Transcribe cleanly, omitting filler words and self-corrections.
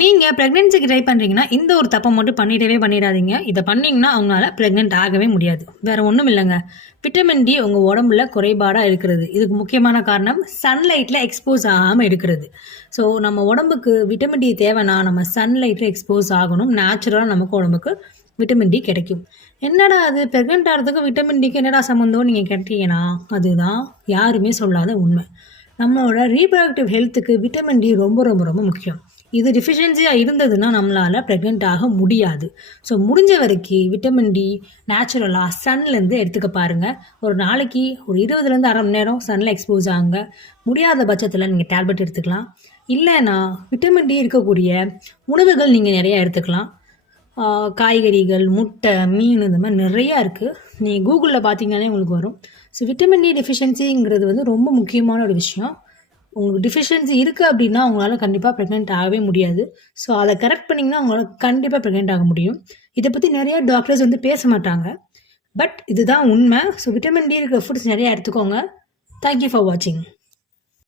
நீங்கள் ப்ரெக்னென்சிக்கு ட்ரை பண்ணுறீங்கன்னா இந்த ஒரு தப்பை மட்டும் பண்ணிடாதீங்க. இதை பண்ணிங்கன்னா அவங்களால ப்ரெக்னென்ட் ஆகவே முடியாது. வேறு ஒன்றும் இல்லைங்க. விட்டமின் டி உங்கள் உடம்புல குறைபாடாக இருக்கிறது. இதுக்கு முக்கியமான காரணம் சன்லைட்டில் எக்ஸ்போஸ் ஆகாமல் இருக்கிறது. ஸோ நம்ம உடம்புக்கு விட்டமின் டி தேவைன்னா நம்ம சன்லைட்டில் எக்ஸ்போஸ் ஆகணும். நேச்சுரலாக நமக்கு உடம்புக்கு விட்டமின் டி கிடைக்கும். என்னடா அது ப்ரெக்னென்ட் ஆகிறதுக்கு விட்டமின் டிக்கு என்னடா சம்மந்தம் நீங்கள் கேட்டீங்கன்னா அதுதான் யாருமே சொல்லாத உண்மை. நம்மளோட ரீப்ரடக்டிவ் ஹெல்த்துக்கு விட்டமின் டி ரொம்ப ரொம்ப ரொம்ப முக்கியம். இது டிஃபிஷியன்சியாக இருந்ததுன்னா நம்மளால் ப்ரெக்னென்ட் ஆக முடியாது. ஸோ முடிஞ்ச வரைக்கும் விட்டமின் டி நேச்சுரலாக சன்லேருந்து எடுத்துக்க பாருங்கள். ஒரு நாளைக்கு ஒரு 20லேருந்து அரை மணி நேரம் சன்னில் எக்ஸ்போஸ் ஆகுங்க. முடியாத பட்சத்தில் நீங்கள் டேப்லெட் எடுத்துக்கலாம். இல்லைன்னா விட்டமின் டி இருக்கக்கூடிய உணவுகள் நீங்கள் நிறையா எடுத்துக்கலாம். காய்கறிகள், முட்டை, மீன் இந்த மாதிரி நிறையா இருக்குது. நீங்கள் கூகுளில் பார்த்தீங்கன்னாலே உங்களுக்கு வரும். ஸோ விட்டமின் டி டெஃபிஷியன்சிங்கிறது ரொம்ப முக்கியமான ஒரு விஷயம். உங்களுக்கு டிஃபிஷியன்சி இருக்குது அப்படின்னா உங்களால் கண்டிப்பாக ப்ரெக்னென்ட் ஆகவே முடியாது. ஸோ அதை கரெக்ட் பண்ணிங்கன்னா உங்களால் கண்டிப்பாக ப்ரெக்னென்ட் ஆக முடியும். இதை பற்றி நிறையா டாக்டர்ஸ் பேச மாட்டாங்க. பட் இதுதான் உண்மை. ஸோ விட்டமின் டி இருக்கிற ஃபுட்ஸ் நிறையா எடுத்துக்கோங்க. தேங்க்யூ ஃபார் வாட்சிங்.